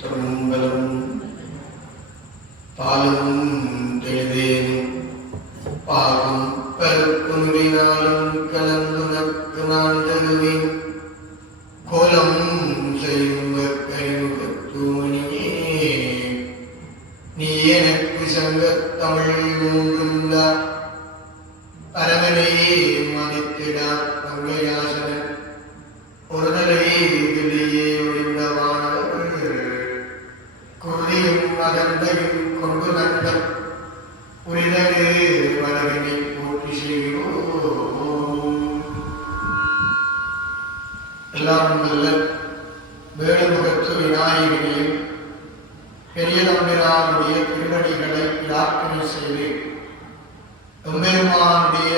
திருமங்கலம் பாலும் தெளிதேனும் பாகம் பருப்புவினாலும் கலந்து நக்கு நான் தருவேன் கோலம் செய்யும் கைமுகத்தூணியே நீ எனக்கு சங்கத் தமிழ் மூன்றுள்ள அரவணையே மதித்திடா பங்கையாசன ஒருதலையே வெளியே ஒழிந்தவானவர்கள் குருதியும் அகந்தையும் கொண்டு நண்டம் புரிதலே வரவினை போற்றி செய்வோம். எல்லாம் நல்ல வேடுமுகத்து விநாயகனையும் பெரிய தம்பிரானுடைய திருவடிகளை பிரார்த்தனை செய்து எம்பெருமானுடைய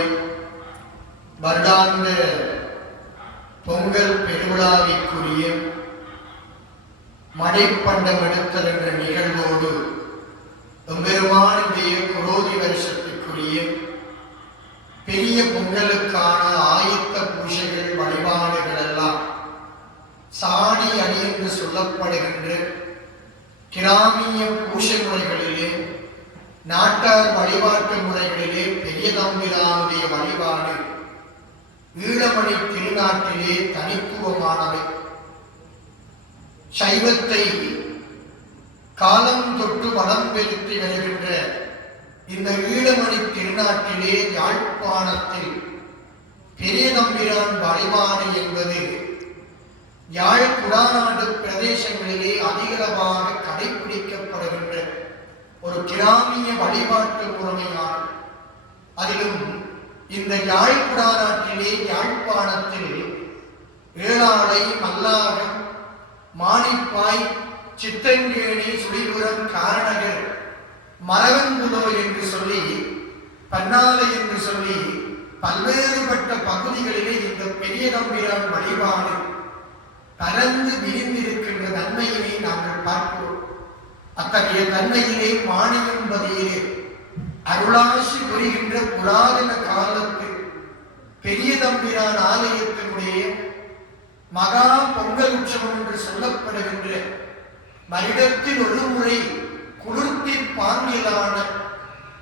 வருடாந்த பொங்கல் பெருவிழாவிற்குரிய மடைப்பண்டம் எடுத்தல் என்ற நிகழ்வோடு எம்பெருமானுடைய குரோதி வருஷத்திற்குரிய பெரிய பொங்கலுக்கான ஆயத்த பூஜைகள் வழிபாடுகள் எல்லாம் சாடி அணி என்று சொல்லப்படுகின்ற கிராமிய பூஜை முறைகளிலே நாட்டார் வழிபாட்டு முறைகளிலே பெரிய தம்பிரானுடைய வழிபாடு ஈழமணி திருநாட்டிலே தனித்துவமானவை. சைவத்தை காலம் தொட்டு வளம் பெருத்தி வருகின்ற இந்த ஈழமணி திருநாட்டிலே யாழ்ப்பாணத்தில் பெரிய தம்பிரான் வழிபாடு என்பது யாழ் குடாநாடு பிரதேசங்களிலே அதிகளவாக கடைபிடிக்கப்படுகின்ற ஒரு கிராமிய வழிபாட்டு முறையான அதிலும் இந்த யாழ் குடாநாட்டிலே யாழ்ப்பாணத்தில் ஏழாலை மல்லாகம் மானிப்பாய் சித்தங்கேணி சுழிபுரம் காரணகர் மரவன்புதோ என்று சொல்லி பன்னாலை என்று சொல்லி பல்வேறுபட்ட பகுதிகளிலே இந்த பெரிய தம்பிரான் வழிபாடு பரந்து விரிந்திருக்கின்ற நன்மையினை நாங்கள் பார்க்கிறோம். அத்தகைய தன்மையிலே மானியம்பதியிலே அருளாசி புரிகின்ற புராதன காலத்து பெரிய தம்பிரான் ஆலயத்தினுடைய மகா பொங்கல் உற்சவம் என்று சொல்லப்படுகின்ற வருடத்தில் ஒரு முறை குளிர்த்தி பாங்கிலான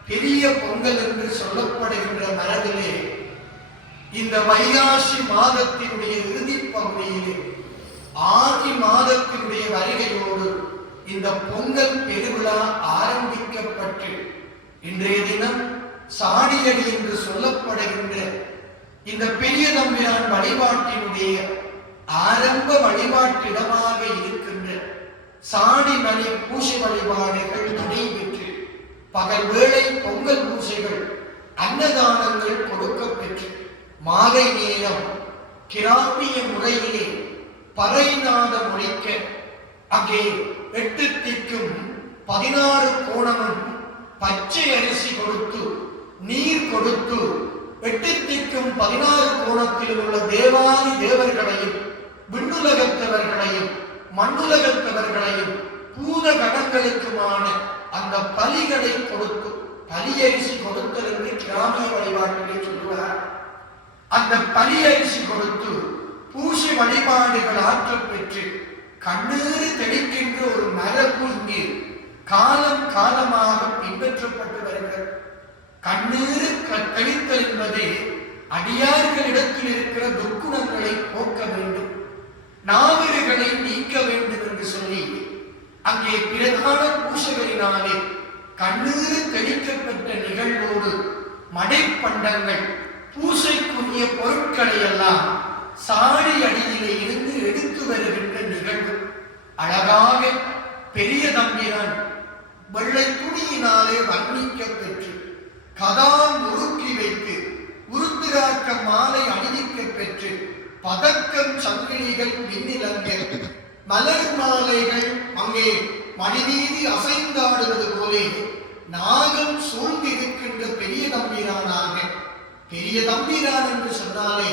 பெரிய பொங்கல் என்று சொல்லப்படுகின்ற மரபிலே இந்த வைகாசி மாதத்தினுடைய இறுதி பகுதியிலே ஆதி மாதத்தினுடைய வருகையோடு இந்த பொங்கல் பெருவிழா ஆரம்பிக்கப்பட்டு இன்றைய தினம் சாடியடி என்று சொல்லப்படுகின்ற இந்த பெரிய தம்பிரான் வழிபாட்டினுடைய ஆரம்ப வழிபாட்டிடமாக இருக்கின்ற சாடிமணி பூசை வழிபாடுகள் நடைபெற்று பகல் வேளை பொங்கல் பூசைகள் அன்னதானங்கள் கொடுக்கப்பெற்று மாலை நேரம் கிராமிய முறையிலே பறைநாத முறைக்க அங்கே 8 திக்கும் 16 கோணமும் பச்சை அரிசி கொடுத்து நீர் கொடுத்து 8 திக்கும் 16 கோணத்தில் உள்ள தேவாதி தேவர்களையும் விண்ணுலகத்தவர்களையும் மண்ணுலகத்தவர்களையும் பூத கணங்களுக்குமான அந்த பலிகளை கொடுத்து பலியரிசி கொடுத்தல் என்று கிராமிய வழிபாட்டிலே சொல்லுவார். அந்த பலியரிசி கொடுத்து பூசை வழிபாடுகள் ஆற்றல் பெற்று கண்ணீர் தெளிக்கின்ற ஒரு மரபு இங்கே காலம் காலமாக பின்பற்றப்பட்டு வருகிறது. கண்ணீர் தெளித்தல் என்பது அடியார்களிடத்தில் இருக்கிற துர்க்குணங்களை போக்க வேண்டும், நாவல்களை நீக்க வேண்டும் என்று சொல்லி அங்கே பிரதான பூசகரினாலே கண்ணீர் தெளிக்கப்பட்ட நிகழ்வோடு மடைப்பண்டங்கள் பூசைக்குரிய பொருட்களை எல்லாம் சாடி அடியிலே இருந்து எடுத்து வருகின்ற நிகழ்வு அழகாக பெரிய தம்பிரான் வெள்ளை துணியினாலே வர்ணிக்க பெற்று கதா முறுக்கி வைத்து உருத்திராக்க மாலை அணிவிக்க பெற்று பதக்கம் சங்கிலிகள் மின்னிலங்கள் மலர் மாலைகள் அங்கே மணிவீதி அசைந்தாடுவது போலே நாகம் சூழ்ந்திருக்கின்ற பெரிய தம்பிரானாக பெரிய தம்பிரான் என்று சொன்னாலே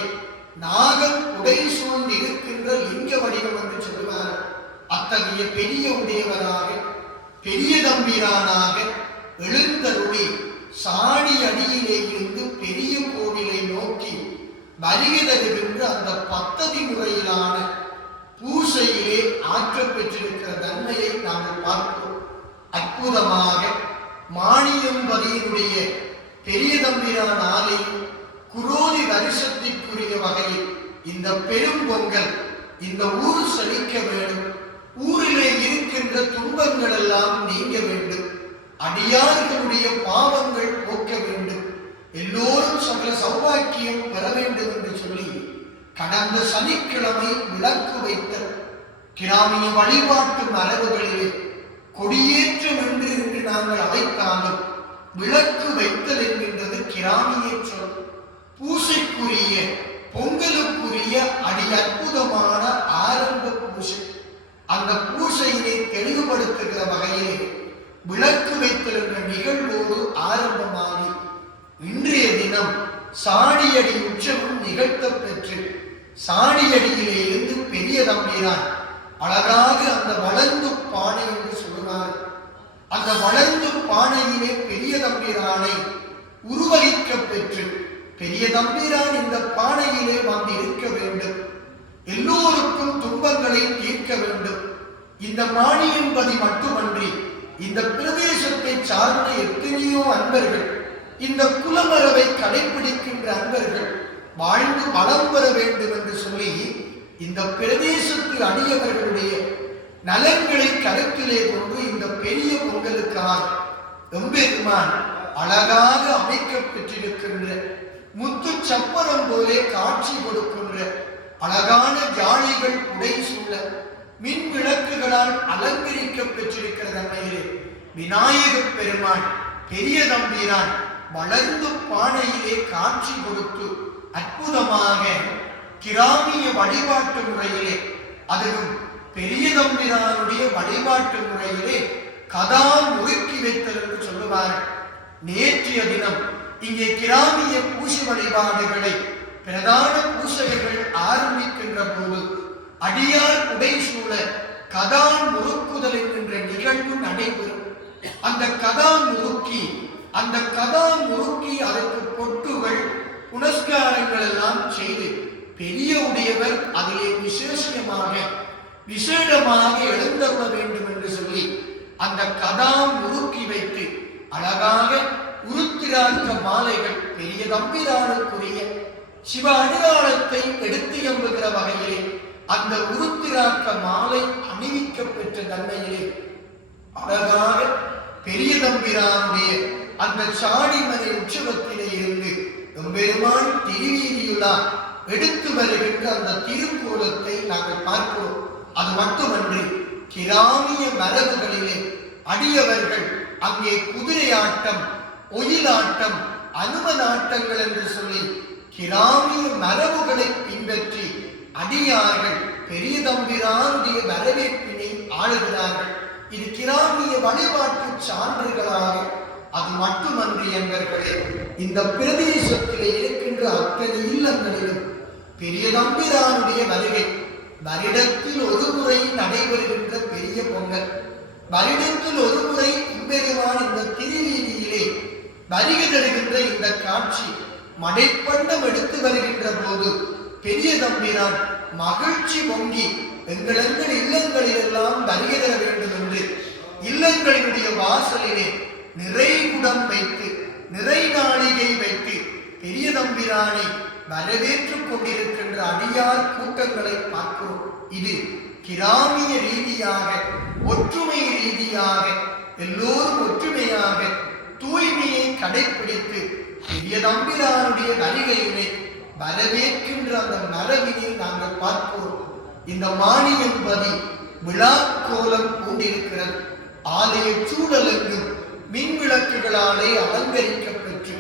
நாகம் உடை சூழ்ந்து இருக்கின்ற லிங்க வடிவம் என்று சொல்லுவார். அத்தகைய பெரிய உடையவராக பெரிய தம்பிரானாக எழுந்தருளி சாடி அடியிலே இருந்து பெரிய கோவிலை நோக்கி வருகை தருகின்ற அந்த பத்ததி முறையிலான பூசையிலே ஆற்றல் பெற்றிருக்கிற தன்மையை பார்க்கிறோம். அற்புதமாக மானியம்பதியினுடைய பெரிய தம்பிரான் ஆலயம் குரோதி வருஷத்திற்குரிய வகையில் இந்த பெரும் பொங்கல் இந்த ஊர் செழிக்க வேண்டும், ஊரிலே இருக்கின்ற துன்பங்கள் எல்லாம் நீங்க வேண்டும், அடியார்களுடைய பாவங்கள் போக்க வேண்டும், எல்லோரும் சகல சௌபாக்கியம் பெற வேண்டும் என்று சொல்லி கடந்த சனிக்கிழமை விளக்கு வைத்த கிராமிய வழிபாட்டு மரபுகளிலே கொடியேற்றம் என்று நாங்கள் அழைத்தாலும் விளக்கு வைத்தல் என்கின்றது கிராமிய சொல். பூசைக்குரிய பொங்கலுக்குரிய அடி அற்புதமான ஆரம்ப பூசை. அந்த பூசையினை தெளிவுபடுத்துகிற வகையிலே விளக்கு வைத்தல் என்ற நிகழ்வோடு ஆரம்பமாகி இன்றைய தினம் சாடியடி உற்சவம் நிகழ்த்த பெற்று சாடியடியிலே இருந்து பெரிய தம்பிரான் அழகாக அந்த வளர்ந்து பானை என்று சொல்லுவார். அந்த வளர்ந்து பானையிலே பெரிய தம்பிரானை உருவகிக்க பெற்று பெரிய தம்பிரான் இந்த பானையிலே வந்து இருக்க வேண்டும், எல்லோருக்கும் துன்பங்களை தீர்க்க வேண்டும். இந்த மானியம்பதி மட்டுமன்றி இந்த பிரதேசத்தை சார்ந்த எத்தனையோ அன்பர்கள், இந்த குலமரபை கடைபிடிக்கின்ற அன்பர்கள் வாழ்ந்து வளம் பெற வேண்டும் என்று சொல்லி இந்த பிரதேசத்து அடியவர்களுடைய நலன்களை கருத்திலே கொண்டு இந்த பெரிய பொங்கலுக்காக எம்பெருமான் அழகாக அமைக்க பெற்றிருக்கின்ற முத்து சப்பரம் போலே காட்சி கொடுக்கின்ற அழகான ஜாலிகள் உடை சூழ மின் விளக்குகளால் அலங்கரிக்க பெற்றிருக்கிற தன்மையிலே விநாயகப் பெருமான் பெரிய தம்பிரான் வளர்ந்து பானையிலே காட்சி கொடுத்து அற்புதமாக கிராமிய வழிபாட்டு முறையிலே, அதுவும் பெரிய தம்பிரானுடைய வழிபாட்டு முறையிலே கதா முறுக்கி வைத்தல் என்று சொல்லுவார்கள். நேற்றைய தினம் இங்கே கிராமிய பூசை வழிபாடுகளை பிரதான பூசைகள் ஆரம்பிக்கின்ற போது அடியார் உடை சூழ கதா முறுக்குதல் என்கின்ற நிகழ்வு நடைபெறும். அந்த கதா முறுக்கி அதற்கு பொட்டுகள் புனஸ்காரங்கள் எல்லாம் செய்து பெரிய உடையவர் அதிலே விசேடமாக எழுந்தருள வேண்டும் என்று சொல்லி அந்த கதா முறுக்கி வைத்து அழகாக உருத்திரார்க்க மாலைகள் பெரிய தம்பிரானுக்குரிய சிவ அடையாளத்தை எடுத்து எம்புகிற வகையிலே அந்த உருத்திரார்க்க மாலை அணிவிக்க பெற்ற தன்மையிலே அழகாக பெரிய தம்பிரானுடைய அந்த சாடிமலை உற்சவத்திலே இருந்து எம்பெருமான் திருவீதியுள்ளா எடுத்து வருகின்ற அந்த திருக்கோலத்தை நாங்கள் பார்க்கிறோம். அது மட்டுமன்றி கிராமிய மரபுகளிலே அடியவர்கள் அங்கே குதிரையாட்டம், ஒயிலாட்டம், அனுமனாட்டங்கள் என்று சொல்லி கிராமிய மரபுகளை பின்பற்றி அடியார்கள் பெரிய தம்பிரானுடைய வரவேற்பினை ஆளுகிறார்கள். இது கிராமிய வழிபாட்டு சான்றுகளாக. அது மட்டுமன்றி என்பர்களே, இந்த பிரதேசத்திலே இருக்கின்ற அத்தனை இல்லங்களிலும் பெரிய தம்பிரானுடைய வருகை வருடத்தில் ஒரு முறை நடைபெறுகின்ற பெரிய பொங்கல், வருடத்தில் ஒரு முறை எம்பெருமான் இந்த திருவீதியிலே வருகை தருகின்ற இந்த காட்சி மடைப்பண்டம் எடுத்து வருகின்ற போது பெரிய தம்பிரான் மகிழ்ச்சி பொங்கி எங்கள் இல்லங்களிலெல்லாம் வருகை தர வேண்டும் என்று இல்லங்களினுடைய வாசலிலே நிறைகுடம் வைத்து நிறை நாளிகை வைத்து பெரிய தம்பிரானை வரவேற்றுக் கொண்டிருக்கின்ற அடியார் கூட்டங்களை பார்க்கிறோம். இது கிராமிய ரீதியாக, ஒற்றுமை ரீதியாக, எல்லோரும் ஒற்றுமையாக தூய்மையை கடைபிடித்து பெரிய தம்பிரானுடைய வருகையினை வரவேற்கின்ற அந்த மரபினை நாங்கள் பார்க்கிறோம். இந்த மானியம்பதி விழா கோலம் கொண்டிருக்கிறது. ஆலய சூழலெங்கும் மின் விளக்குகளாலே அலங்கரிக்க பெற்று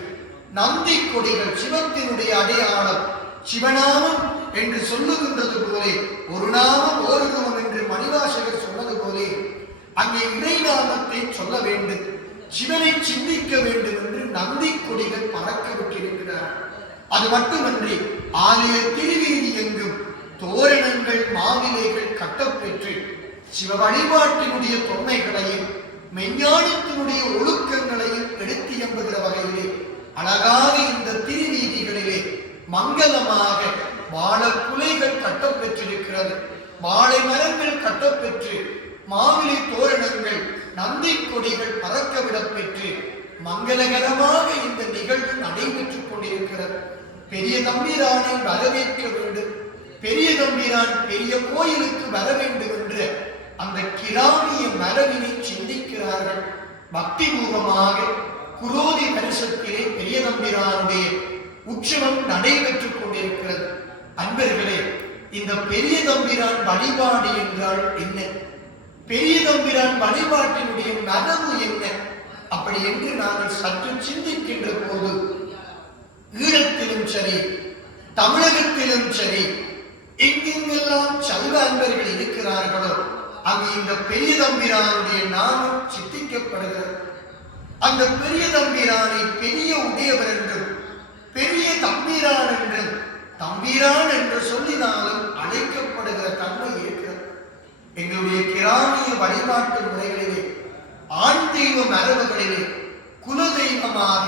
நந்தி கொடிகள், சிவத்தினுடைய அடையாளம், சிவநாமம் என்று சொல்லுகின்றது போலே ஒரு நாமம் ஓருருவம் என்று மணிவாசகர் சொன்னது போலே அங்கே இறைநாமத்தை சொல்ல வேண்டும், சிவனை சிந்திக்க வேண்டும் என்று நந்தி கொடிகள் பறக்க விட்டிருக்கிறார். அது மட்டுமன்றி ஆலய திருவீதி எங்கும் தோரணங்கள், மாவிலைகள் கட்டப்பெற்று சிவ வழிபாட்டினுடைய தொன்மைகளையும் மெஞ்ஞானத்தினுடைய ஒழுக்கங்களையும் எடுத்து எம்புகிற வகையிலே அழகாக இந்த திருவீதிகளிலே மங்களமாக வாழை குலைகள் கட்டப்பெற்றிருக்கிறது. வாழை மரங்கள் கட்டப்பெற்று மாவிலை தோரணங்கள், நந்தி கொடிகள் பறக்க விடப்பெற்று மங்களகரமாக இந்த நிகழ்வு நடைபெற்றுக் கொண்டிருக்கிறது. பெரிய தம்பிரானை வரவேற்க வேண்டும், பெரிய தம்பிரான் பெரிய கோயிலுக்கு வர வேண்டும் என்று அந்த கிராமிய மரபினை சிந்திக்கிறார்கள். பக்திபூர்வமாக குரோதி வருஷத்திலே பெரிய தம்பிரானுடைய உற்சவம் நடைபெற்றுக் கொண்டிருக்கிறது. அன்பர்களே, இந்த பெரிய தம்பிரான் வழிபாடு என்றால் என்ன? பெரிய தம்பிரான் வழிபாட்டினுடைய மரபு என்ன? அப்படி என்று நாங்கள் சற்று சிந்திக்கின்ற போது ஈழத்திலும் சரி, தமிழகத்திலும் சரி, எங்கெங்கெல்லாம் சைவ அன்பர்கள் இருக்கிறார்களோ அங்கு இந்த பெரிய தம்பிரானுடைய நாமம் சித்திக்கப்படுகிறது. அந்த பெரிய தம்பிரானை பெரிய உடையவர் என்றும் பெரிய தம்பிரான் என்றும் தம்பிரான் என்று சொல்லினாலும் அழைக்கப்படுகிற தன்மை இருக்கிறது. எங்களுடைய கிராமிய வழிபாட்டு முறைகளிலே, ஆண் தெய்வ மரபுகளிலே குலதெய்வமாக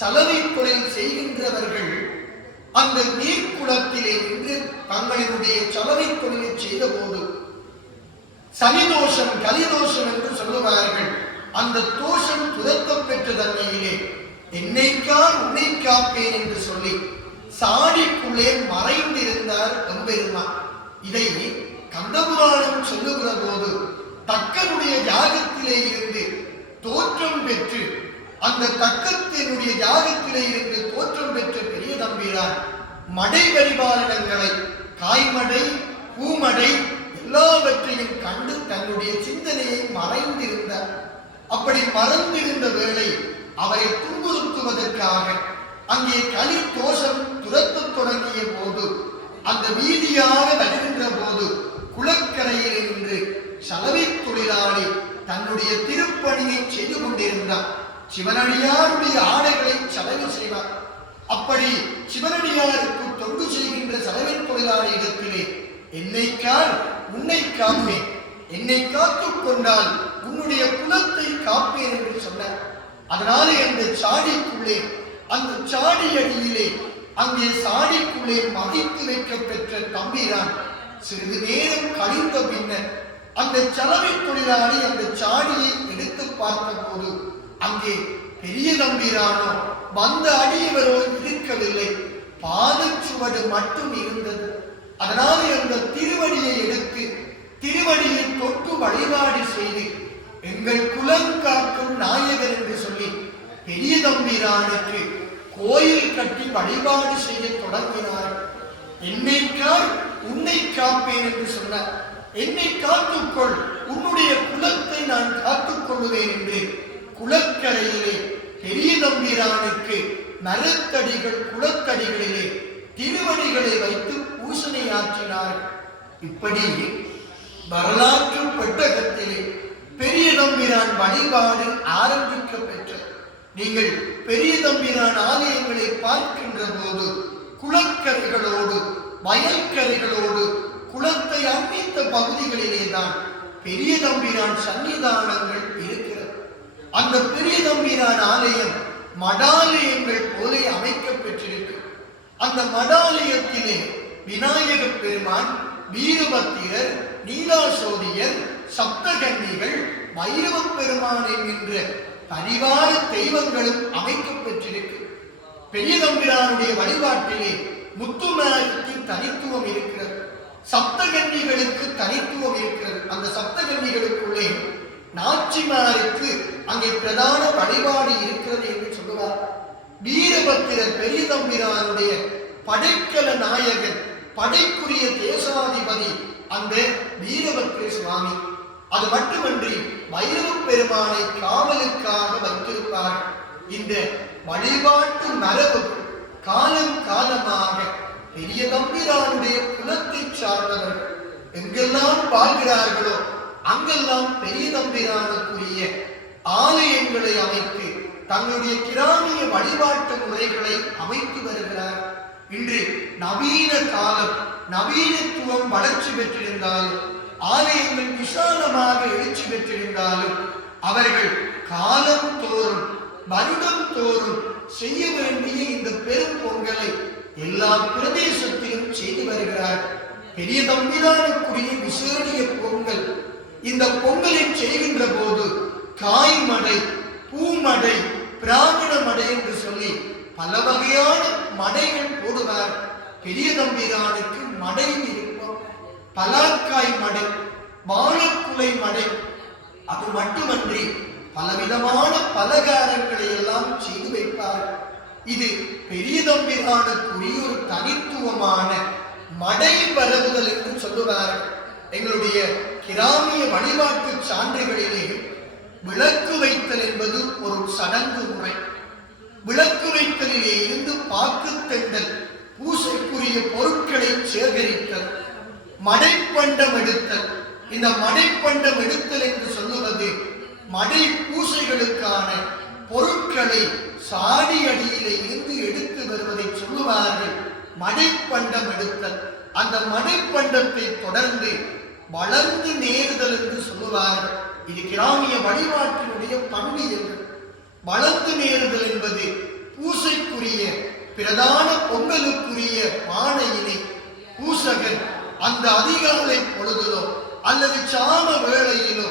சலவை தொழில் செய்கின்றவர்கள் அந்த நீர்க்குளத்திலே நின்று தங்களினுடைய சலவை தொழிலை செய்த போது சனிதோஷம் கலிதோஷம் என்று சொல்லுவார்கள். அந்த தோஷம் துரத்தப் பெற்ற தன்மையிலே என்னைக்கால் உன்னை காப்பேன் என்று சொல்லி சாடிக்குள்ளே மறைந்திருந்தார் எம்பெருமான். இதை கந்தபுராணம் சொல்லுகிற போது தக்கனுடைய யாகத்திலே இருந்து தோற்றம் பெற்று, அந்த தக்கத்தினுடைய யாகத்திலே இருந்து தோற்றம் பெற்ற பெரிய தம்பிரான் மடை பரிபாலனங்களை, காய்மடை பூமடை எல்லாவற்றையும் கண்டு தன்னுடைய சிந்தனையை மறைந்திருந்தார். அப்படி மறந்திருந்த வேளை அவரை துன்புறுத்துவதற்காக அங்கே களி தோஷம் துரத்த தொடங்கிய போது, அந்த வீதியாக வருகின்ற போது குளக்கரையில் நின்று சலவை தொழிலாளி தன்னுடைய திருப்பணியை செய்து கொண்டிருந்தார். சிவனடியாருடைய ஆடைகளை சலவை செய்வார். அப்படி சிவனடியாருக்கு தொண்டு செய்கின்ற சலவை தொழிலாளி இடத்திலே என்னைக்கால் உன்னை காப்பேன், என்னை காத்துக் கொண்டால் உன்னுடைய குலத்தை காப்பேன் என்று சொன்னார். அதனாலே அந்த சாடிக்குள்ளே, அந்த சாடி அடியிலே, அங்கே சாடிக்குள்ளே மதித்து வைக்க பெற்ற தம்பிரான் சிறிது நேரம் கழிந்த பின்னர் அந்த சலவை தொழிலாளி அந்த சாடியை எடுத்து பார்த்த போது அங்கே பெரிய தம்பிரானோ வந்த அடியவரோ இருக்கவில்லை, பாதச்சுவடு மட்டும் இருந்தது. அதனாலே அந்த திருவடியை எடுத்து திருவடியை தொட்டு வழிபாடு செய்து எங்கள் குலம் காக்கும் நாயகர் என்று சொல்லி பெரிய தம்பிரானுக்கு கோயில் கட்டி வழிபாடு செய்ய தொடங்கினார். என்னைக்கால் உன்னை காப்பேன் என்று சொன்னார். என்னை காத்துக்கொள், உன்னுடைய குலத்தை நான் காத்துக் கொள்ளுவேன் என்று குளக்கரையிலே பெரிய தம்பிரானுக்கு மரத்தடிகள் குளத்தடிகளிலே திருவடிகளை வைத்து பூசனை ஆற்றினார். இப்படி வரலாற்று பெட்டகத்திலே பெரிய தம்பிரான் வழிபாடு ஆரம்பிக்க பெற்ற நீங்கள் பெரிய தம்பிரான் ஆலயங்களை பார்க்கின்ற போது குளக்கரைகளோடு வயல்கரைகளோடு குளத்தை அமைத்த பகுதிகளிலே தான் பெரிய தம்பிரான் சன்னிதானங்கள் இருக்கிறது. அந்த பெரிய தம்பிரான் ஆலயம் மடாலயங்கள் போல அமைக்க பெற்றிருக்கு. அந்த மடாலயத்திலே விநாயக பெருமான், வீரபத்திரர், நீலாசோதியர், சப்தகன்னிகள், வைரவ பெருமான் என்கின்ற பரிவார தெய்வங்களும் அமைக்க பெற்றிருக்கு. பெரிய தம்பிரானுடைய வழிபாட்டிலே முத்துமாருக்கு தனித்துவம் இருக்கிறது, சப்தகன்னிகளுக்கு தனித்துவம் இருக்கிறது. அந்த சப்தகன்னிகளுக்குள்ளே நாச்சிமாருக்கு அங்கே பிரதான வழிபாடு இருக்கிறது என்று சொல்லுவார். வீரபத்திரர் பெரிய தம்பிரானுடைய படைக்கல நாயகன், படைக்குரிய தேசாதிபதி அந்த வீரபத்திர சுவாமி. அது மட்டுமன்றி வைரவ பெருமானை காவலுக்காக வைத்திருப்பார். இந்த வழிபாட்டு மரபு காலம் காலமாக பெரிய தம்பிரானுடைய குலத்தை சார்ந்தவர்கள் எங்கெல்லாம் வாழ்கிறார்களோ அங்கெல்லாம் பெரிய தம்பிரானுக்குரிய ஆலயங்களை அமைத்து தங்களுடைய கிராமிய வழிபாட்டு முறைகளை அமைத்து வருகிறார். இன்று நவீன காலம், நவீனத்துவம் வளர்ச்சி பெற்றிருந்தாலும், ஆலயங்கள் விசாலமாக எழுச்சி பெற்றிருந்தாலும் அவர்கள் காலம் தோறும் வருடம் தோறும் செய்ய வேண்டிய இந்த பெரும் பொங்கலை எல்லா பிரதேசத்திலும் செய்து வருகிறார். பெரிய தம்பிரானுக்குரிய விசேடிய பொங்கல் இந்த பொங்கலை செய்கின்ற போது காய்மடை, பூமடை, பிராமண மடை என்று சொல்லி பல வகையான மடைகள் போடுவார். பெரிய தம்பிரானுக்கு மடை விருப்பம். பலாக்காய் மடை, வாழைக்குலை மடை, அது மட்டுமன்றி பலவிதமான பலகாரங்களை எல்லாம் செய்து வைப்பார். இது பெரிய தம்பிரானுக்குரிய ஒரு தனித்துவமான மடை பரவுதல் என்று சொல்லுவார். எங்களுடைய கிராமிய வழிபாட்டு சான்றுகளிலே விளக்கு வைத்தல் என்பது ஒரு சடங்கு முறை. விளக்கு வைத்தலிலே இருந்து பாக்கு தெண்டல், பூசைக்குரிய பொருட்களை சேகரித்தல், மடைப்பண்டம் எடுத்தல். இந்த மடைப்பண்டம் எடுத்தல் என்று சொல்லுவது மடை பூசைகளுக்கான பொருட்களை சாடி அடியிலே இருந்து எடுத்து வருவதை சொல்லுவார்கள். மடைப்பண்டம் எடுத்தல். அந்த மடைப்பண்டத்தை தொடர்ந்து வளர்ந்து நேருதல் என்று சொல்லுவார்கள். இது கிராமிய வழிபாட்டினுடைய பண்பியல்கள். வளர்ந்து நேருதல் என்பது பூசைக்குரிய பிரதான பொங்கலுக்குரிய பானையினை பூசகர் அந்த அதிகாலை பொழுதிலோ அல்லது சாம வேளையிலோ